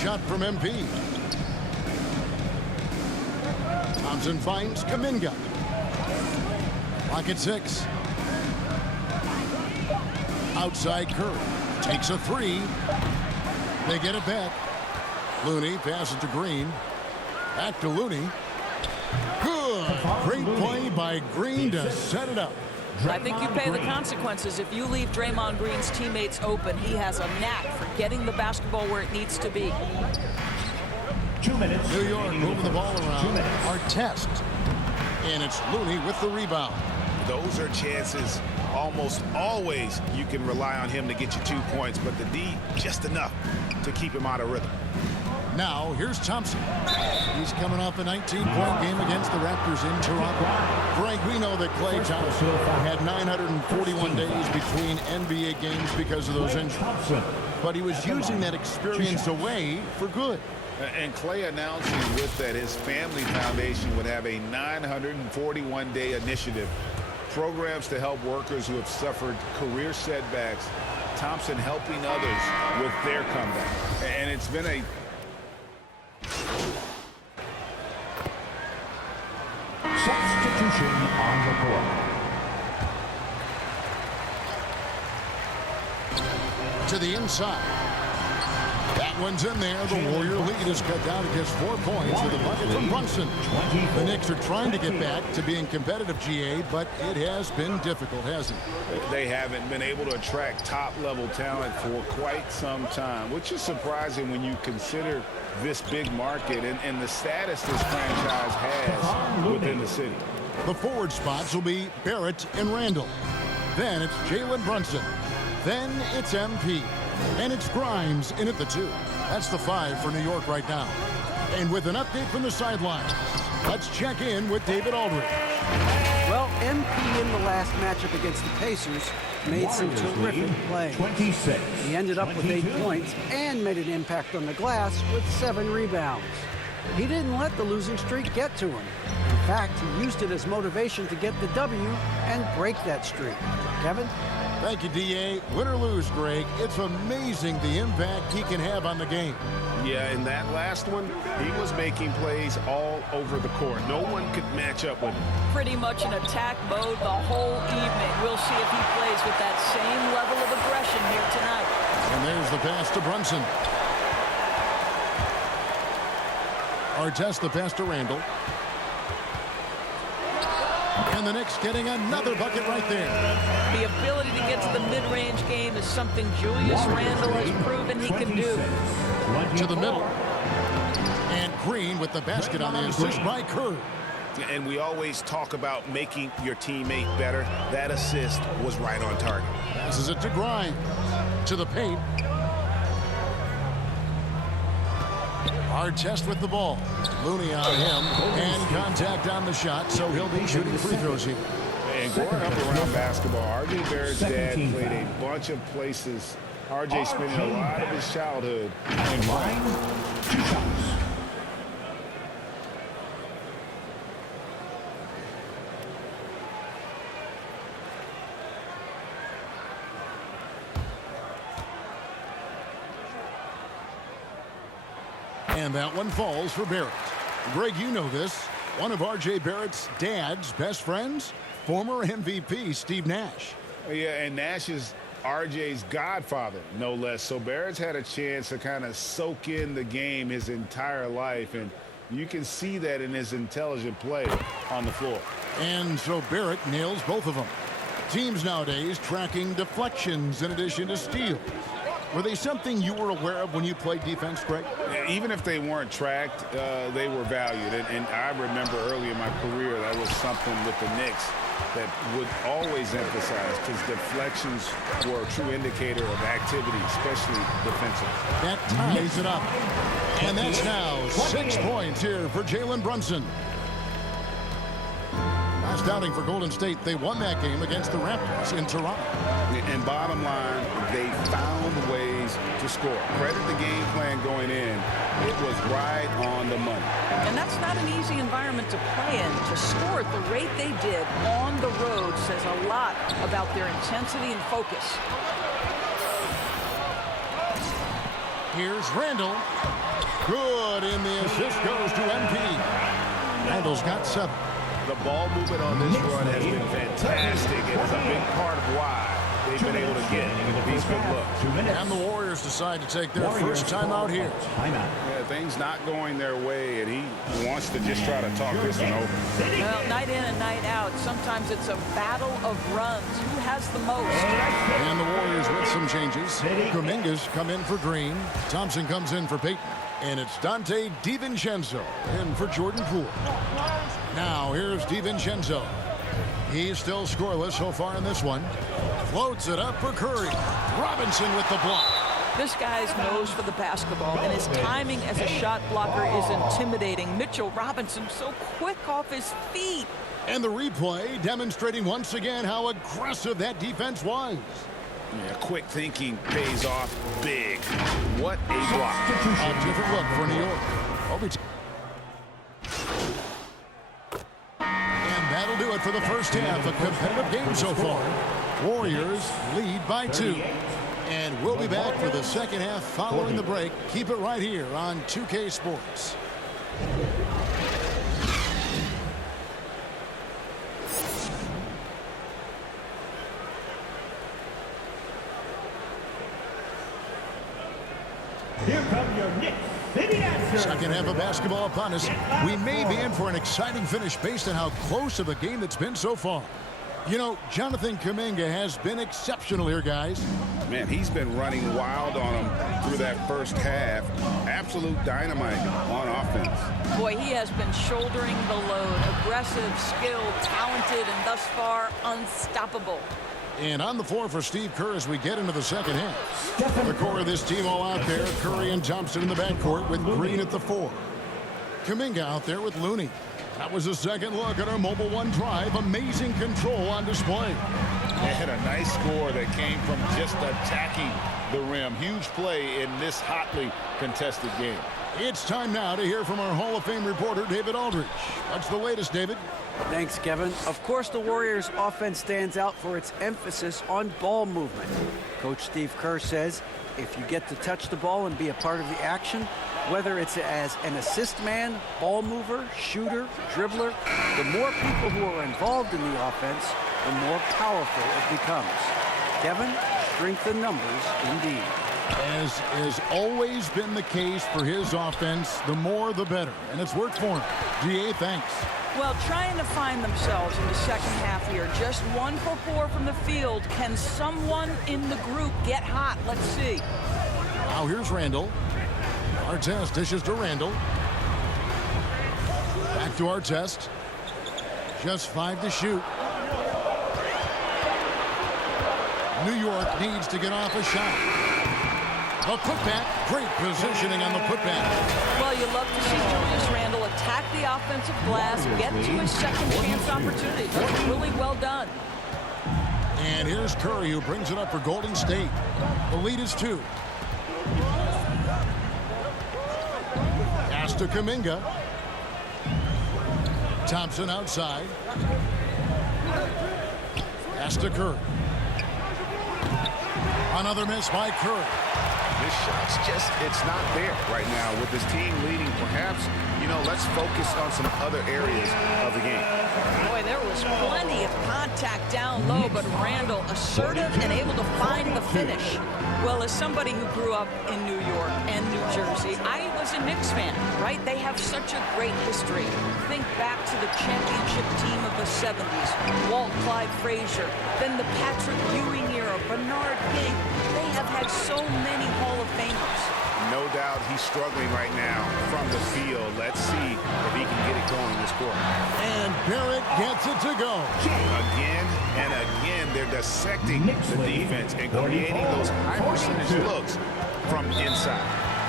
shot from MP. Thompson finds Kuminga. Clock at 6. Outside Curry. Takes a 3. They get it back. Looney passes to Green. Back to Looney. Good. Great play by Green to set it up. I think you pay the consequences. If you leave Draymond Green's teammates open, he has a knack for getting the basketball where it needs to be. 2 minutes. New York moving the ball around. Artest. And it's Looney with the rebound. Those are chances almost always you can rely on him to get you 2 points, but the D just enough to keep him out of rhythm. Now, here's Thompson. He's coming off a 19-point game against the Raptors in Toronto. Greg, we know that Klay Thompson had 941 days between NBA games because of those injuries. But he was using that experience away for good. And Klay announcing with that his family foundation would have a 941-day initiative. Programs to help workers who have suffered career setbacks. Thompson helping others with their comeback. And it's been a substitution on the court. To the inside. That one's in there. The Warrior lead is cut down to just 4 points with a bucket from Brunson. The Knicks are trying to get back to being competitive, GA, but it has been difficult, hasn't it? They haven't been able to attract top-level talent for quite some time, which is surprising when you consider this big market and the status this franchise has within the city. The forward spots will be Barrett and Randall. Then it's Jalen Brunson. Then it's MP. And it's Grimes in at the 2. That's the 5 for New York right now. And with an update from the sideline, let's check in with David Aldridge. Well, MP in the last matchup against the Pacers made some terrific plays. 26. He ended up with 8 points and made an impact on the glass with 7 rebounds. He didn't let the losing streak get to him. In fact, he used it as motivation to get the W and break that streak. Kevin? Thank you, D.A. Win or lose, Greg, it's amazing the impact he can have on the game. Yeah, in that last one, he was making plays all over the court. No one could match up with him. Pretty much in attack mode the whole evening. We'll see if he plays with that same level of aggression here tonight. And there's the pass to Brunson. Artest the pass to Randall. And the Knicks getting another bucket right there. The ability to get to the mid-range game is something Julius Randle has proven he can do. To the middle. And Green with the basket on the assist by Curry. And we always talk about making your teammate better. That assist was right on target. Passes it to Grimes. To the paint. Artest with the ball. Looney on him. And contact on the shot, so he'll be shooting free throws here. And growing up around basketball, R.J. Barrett's dad played a bunch of places. R.J. spending a lot of his childhood in line. 2 shots. And that one falls for Barrett. Greg, you know this. One of R.J. Barrett's dad's best friends, former MVP Steve Nash. Yeah, and Nash is R.J.'s godfather, no less. So Barrett's had a chance to kind of soak in the game his entire life, and you can see that in his intelligent play on the floor. And so Barrett nails both of them. Teams nowadays tracking deflections in addition to steals. Were they something you were aware of when you played defense, Greg? Even if they weren't tracked, they were valued. And I remember early in my career, that was something with the Knicks that would always emphasize, because deflections were a true indicator of activity, especially defensively. That ties it up. And that's now 6 points here for Jalen Brunson. Last outing for Golden State, they won that game against the Raptors in Toronto. And bottom line, they found ways to score. Credit the game plan going in. It was right on the money. And that's not an easy environment to play in. To score at the rate they did on the road says a lot about their intensity and focus. Here's Randall. Good, and the assist goes to MP. Randall's got 7. The ball movement on this run has been fantastic. It is a big part of why they've been able to get these good looks. And the Warriors decide to take their first time out here. Yeah, things not going their way, and he wants to just try to talk this one over. Well, night in and night out, sometimes it's a battle of runs. Who has the most? And the Warriors with some changes. Kuminga's come in for Green. Thompson comes in for Payton. And it's Dante DiVincenzo in for Jordan Poole. Now here's DiVincenzo. He's still scoreless so far in this one. Floats it up for Curry. Robinson with the block. This guy's nose for the basketball, and his timing as a shot blocker is intimidating. Mitchell Robinson so quick off his feet. And the replay demonstrating once again how aggressive that defense was. Yeah, quick thinking pays off big. What a block. A different look for New York. And that'll do it for the first half. A competitive game so far. Warriors lead by 2. And we'll be back for the second half following the break. Keep it right here on 2K Sports. Here come your Knicks City Answers. Second half of basketball upon us. We may be in for an exciting finish based on how close of a game that's been so far. You know, Jonathan Kuminga has been exceptional here, guys. Man, he's been running wild on him through that first half. Absolute dynamite on offense. Boy, he has been shouldering the load. Aggressive, skilled, talented, and thus far unstoppable. And on the floor for Steve Kerr as we get into the second half. The core of this team all out there. Curry and Thompson in the backcourt with Green at the 4. Kuminga out there with Looney. That was a second look at our Mobile One drive. Amazing control on display. They had a nice score that came from just attacking the rim. Huge play in this hotly contested game. It's time now to hear from our Hall of Fame reporter, David Aldridge. What's the latest, David? Thanks, Kevin. Of course, the Warriors' offense stands out for its emphasis on ball movement. Coach Steve Kerr says, if you get to touch the ball and be a part of the action, whether it's as an assist man, ball mover, shooter, dribbler, the more people who are involved in the offense, the more powerful it becomes. Kevin, strength in numbers indeed. As has always been the case for his offense, the more the better. And it's worked for him. DA, thanks. Well, trying to find themselves in the second half here. Just 1 for 4 from the field. Can someone in the group get hot? Let's see. Now here's Randall. Artest dishes to Randall. Back to Artest. Just 5 to shoot. New York needs to get off a shot. A putback. Great positioning on the putback. Well, you love to see Julius Randle attack the offensive glass, get to his second chance opportunity. That's really well done. And here's Curry, who brings it up for Golden State. The lead is 2. Pass to Kuminga. Thompson outside. Pass to Curry. Another miss by Curry. This shot's just, it's not there right now with this team leading. Perhaps, you know, let's focus on some other areas of the game. Boy, there was plenty of contact down low, but Randle assertive and able to find the finish. Well, as somebody who grew up in New York and New Jersey, I was a Knicks fan, right? They have such a great history. Think back to the championship team of the 70s, Walt Clyde Frazier, then the Patrick Ewing era, Bernard King. They have had so many Hall of Famers. No doubt he's struggling right now from the field. Let's see if he can get it going this quarter. And Barrett gets it to go. Again and again, they're dissecting the defense and creating those high percentage looks from inside.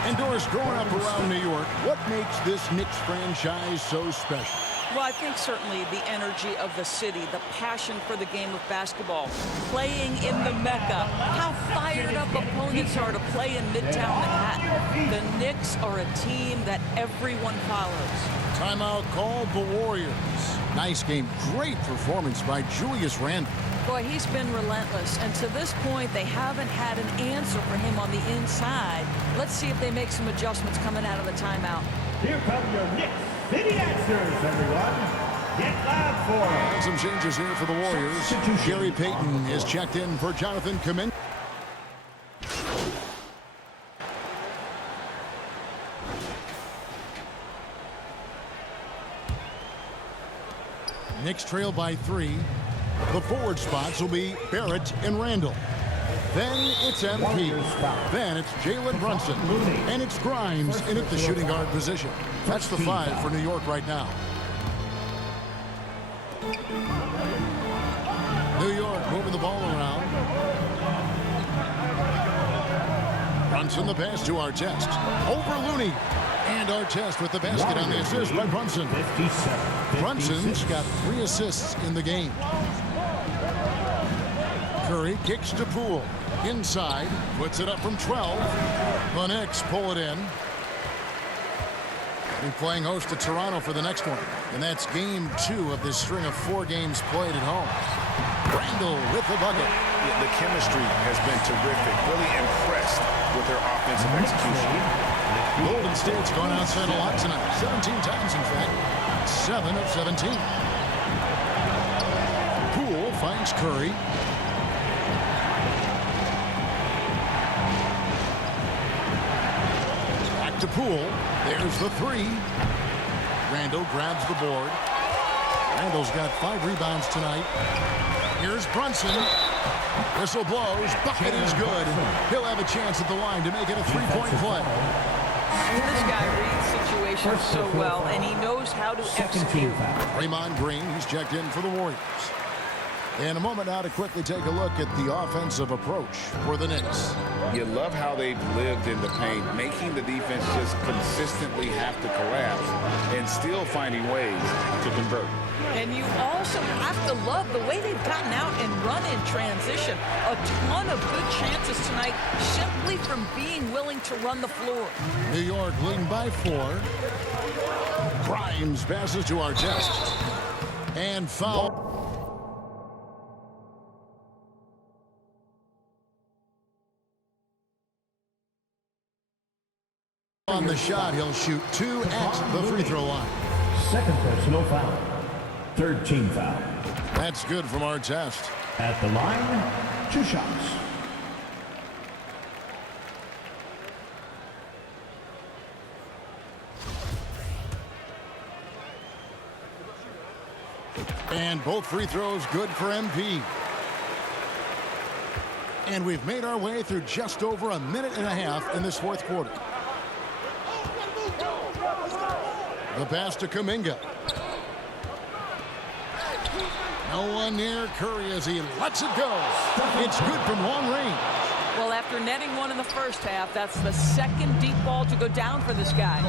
And Doris, growing up around New York, what makes this Knicks franchise so special? Well, I think certainly the energy of the city, the passion for the game of basketball, playing in the Mecca, how fired up opponents are to play in Midtown Manhattan. The Knicks are a team that everyone follows. Timeout called the Warriors. Nice game. Great performance by Julius Randle. Boy, he's been relentless, and to this point, they haven't had an answer for him on the inside. Let's see if they make some adjustments coming out of the timeout. Here come your Knicks City Answers, everyone. Get loud for them. Some changes here for the Warriors. Gary Payton is checked in for Jonathan Kuminga. Knicks trail by 3. The forward spots will be Barrett and Randall. Then it's MP. Then it's Jalen Brunson. And it's Grimes in at the shooting guard position. That's the 5 for New York right now. New York moving the ball around. Brunson the pass to Artest. Over Looney. And Artest with the basket on the assist by Brunson. Brunson's got 3 assists in the game. Curry kicks to Poole. Inside. Puts it up from 12. The Knicks pull it in. Be playing host to Toronto for the next one. And that's game 2 of this string of 4 games played at home. Randall with the bucket. Yeah, the chemistry has been terrific. Really impressed with their offensive execution. Golden State's gone outside a lot tonight. 17 times, in fact. 7 of 17. Poole finds Curry. Back to Poole. There's the 3. Randall grabs the board. Randall's got 5 rebounds tonight. Here's Brunson. Whistle blows. Bucket is good. He'll have a chance at the line to make it a 3-point play. This guy reads situations so well, and he knows how to execute. Draymond Green, he's checked in for the Warriors. In a moment now to quickly take a look at the offensive approach for the Knicks. You love how they've lived in the paint, making the defense just consistently have to collapse and still finding ways to convert. And you also have to love the way they've gotten out and run in transition. A ton of good chances tonight simply from being willing to run the floor. New York leading by 4. Grimes passes to Artest. And foul. On the shot, he'll shoot 2 at the free throw line. Second personal foul. Third team foul. That's good from Artest. At the line, 2 shots. And both free throws good for MP. And we've made our way through just over a minute and a half in this 4th quarter. The pass to Kuminga. No one near Curry as he lets it go. It's good from long range. Well, after netting one in the first half, that's the second deep ball to go down for this guy.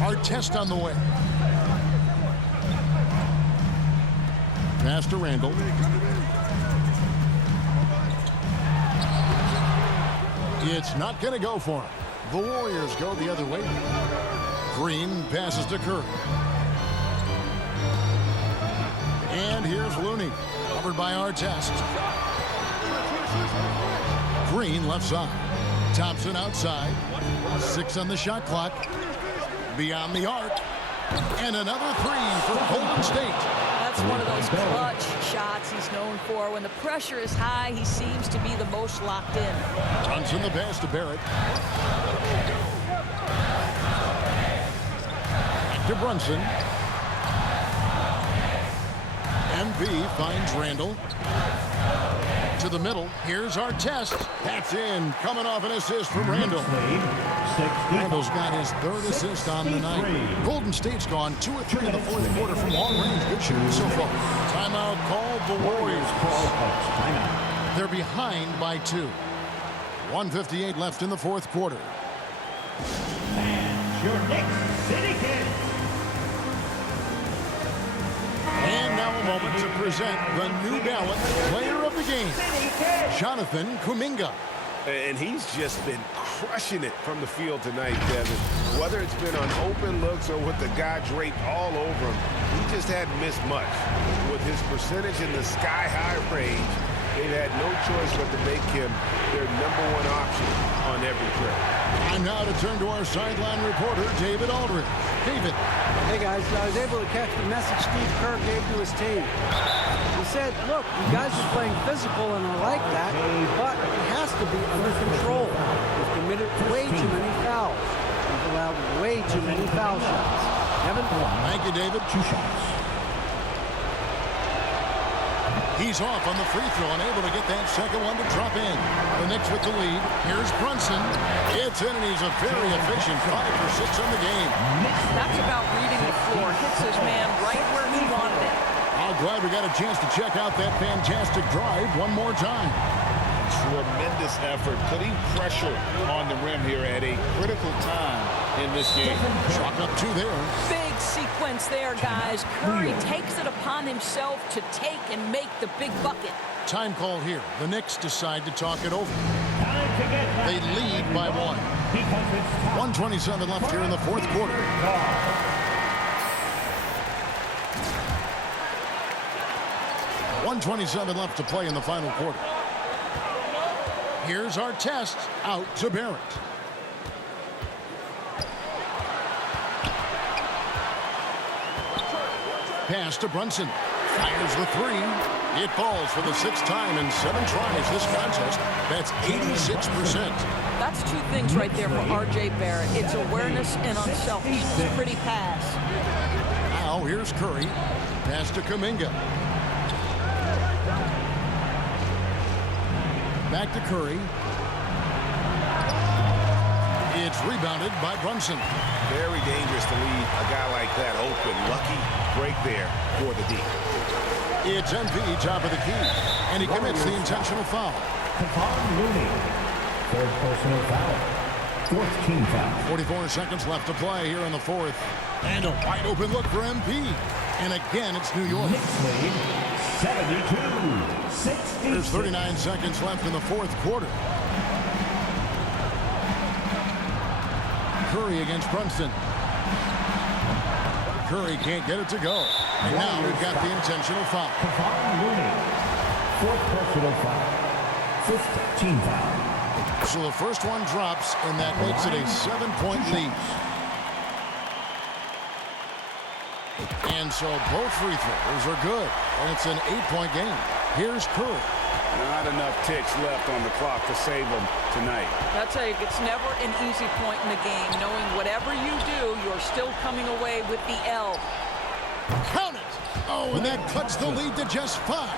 Artest on the way. Pass to Randall. It's not going to go for him. The Warriors go the other way. Green passes to Curry. And here's Looney. Covered by Artest. Green left side. Thompson outside. 6 on the shot clock. Beyond the arc. And another 3 for Golden State. That's one of those clutch shots he's known for. When the pressure is high, he seems to be the most locked in. Brunson the pass to Barrett. Back to Brunson. MP finds Randall. To the middle. Here's Artest. That's in. Coming off an assist from Randall. Randall's got his 3rd assist on the night. Golden State's gone 2 of 3 in the 4th quarter from long range. Good shooting so far. Timeout called the Warriors. They're behind by 2. 1:58 left in the 4th quarter. And your Knicks City Kids. And now a moment to present the New Balance player of the game, Jonathan Kuminga. And he's just been crushing it from the field tonight, Kevin. Whether it's been on open looks or with the guy draped all over him, he just hadn't missed much. With his percentage in the sky-high range, they've had no choice but to make him their #1 option on every trip. And now to turn to our sideline reporter, David Aldridge. David. Hey, guys, I was able to catch the message Steve Kerr gave to his team. He said, look, you guys are playing physical, and I like that, but it has to be under control. We've committed way too many fouls. We've allowed way too many foul shots. Kevin? Thank you, David. 2 shots. He's off on the free throw and able to get that second one to drop in. The Knicks with the lead. Here's Brunson. It's in, and he's a very efficient 5 for 6 on the game. That's about reading the floor. Hits his man right where he wanted it. I'm glad we got a chance to check out that fantastic drive one more time. Tremendous effort, putting pressure on the rim here at a critical time in this game. Chalk up 2 there. Big sequence there, guys. Curry takes it upon himself to take and make the big bucket. Time call here. The Knicks decide to talk it over. Time to get back, They lead by 1. because it's time 1:27 left here in the fourth quarter. 1:27 left to play in the final quarter. Here's our test. Out to Barrett. Pass to Brunson. Fires the 3. It falls for the 6th time in 7 tries this contest. That's 86%. That's 2 things right there for R.J. Barrett. It's awareness and unselfish. Pretty pass. Now here's Curry. Pass to Kuminga. Back to Curry. It's rebounded by Brunson. Very dangerous to leave a guy like that open. Lucky break there for the D. It's MP, top of the key. And he commits the intentional foul. Kevon Looney. 3rd personal foul. 4th team foul. 44 seconds left to play here in the 4th. And a wide open look for MP. And again, it's New York. Knicks lead 72-66. There's 39 seconds left in the 4th quarter. Curry against Brunson. Curry can't get it to go. And now we've got the intentional foul. Kevon Looney. 4th personal foul. 5th team foul. So the first one drops, and that makes it a 7-point lead. And so both free throws are good, and it's an 8-point game. Here's Curry. Not enough ticks left on the clock to save them tonight. I'll tell you, it's never an easy point in the game, knowing whatever you do, you're still coming away with the L. Count it! Oh, and that cuts the lead to just 5.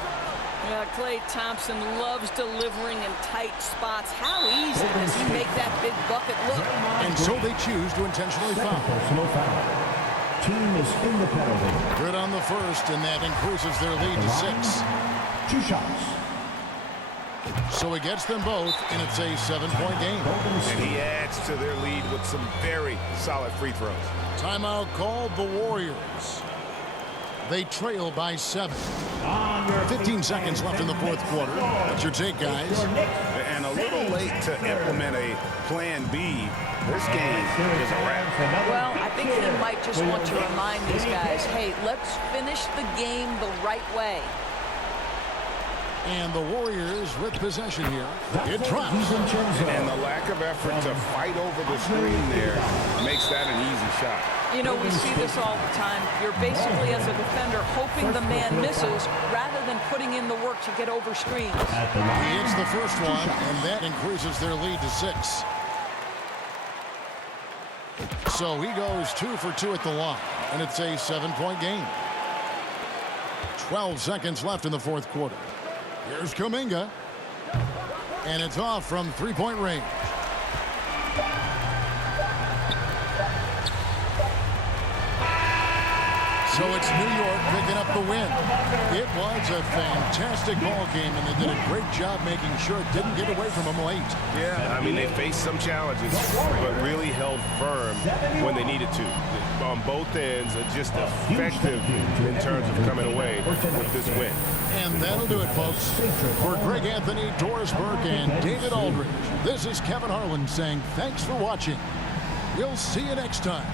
Yeah, Klay Thompson loves delivering in tight spots. How easy does he make that big bucket look? And so they choose to intentionally foul. Personal foul. Team is in the penalty. Good on the first, and that increases their lead to 6. 2 shots. So he gets them both, and it's a 7-point game. And he adds to their lead with some very solid free throws. Timeout called the Warriors. They trail by 7. 15 seconds left in the 4th quarter. What's your take, guys? And a little late to implement a plan B. This game is a wrap. Well, I think he might just want to remind these guys, hey, let's finish the game the right way. And the Warriors with possession here. It drops. And the lack of effort to fight over the screen there makes that an easy shot. You know, we see this all the time. You're basically, as a defender, hoping the man misses rather than putting in the work to get over screens. He hits the first one, and that increases their lead to 6. So he goes 2 for 2 at the line, and it's a 7-point game. 12 seconds left in the 4th quarter. Here's Kuminga, and it's off from 3-point range. So it's New York picking up the win. It was a fantastic ball game, and they did a great job making sure it didn't get away from them late. Yeah, I mean, they faced some challenges, but really held firm when they needed to. On both ends, just effective in terms of coming away with this win. And that'll do it, folks. For Greg Anthony, Doris Burke, and David Aldridge, this is Kevin Harlan saying thanks for watching. We'll see you next time.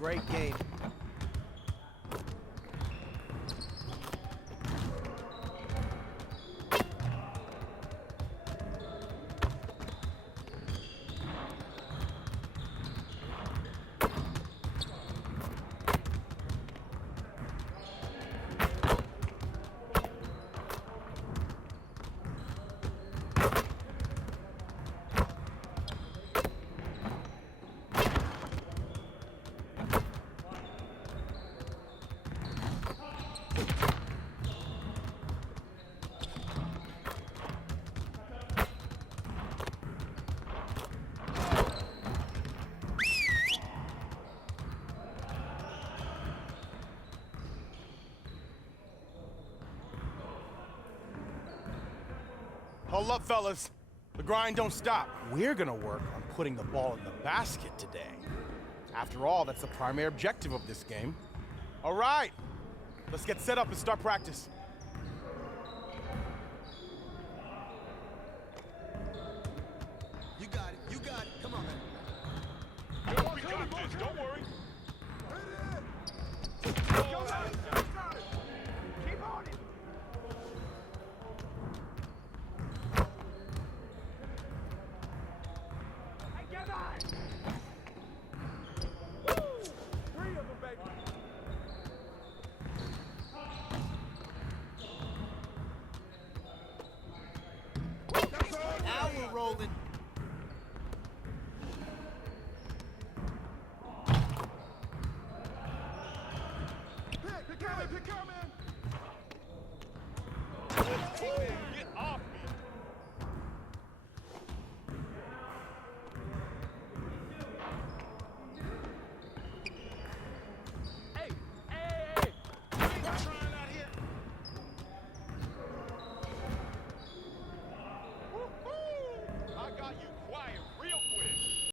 Great game. Hold up, fellas. The grind don't stop. We're gonna work on putting the ball in the basket today. After all, that's the primary objective of this game. All right, let's get set up and start practice. You got it. You got it. Come on, man. We got this. Don't worry. Keep on it. Hey, get on. Woo! 3 of them, baby. Now we're rolling. Pick coming.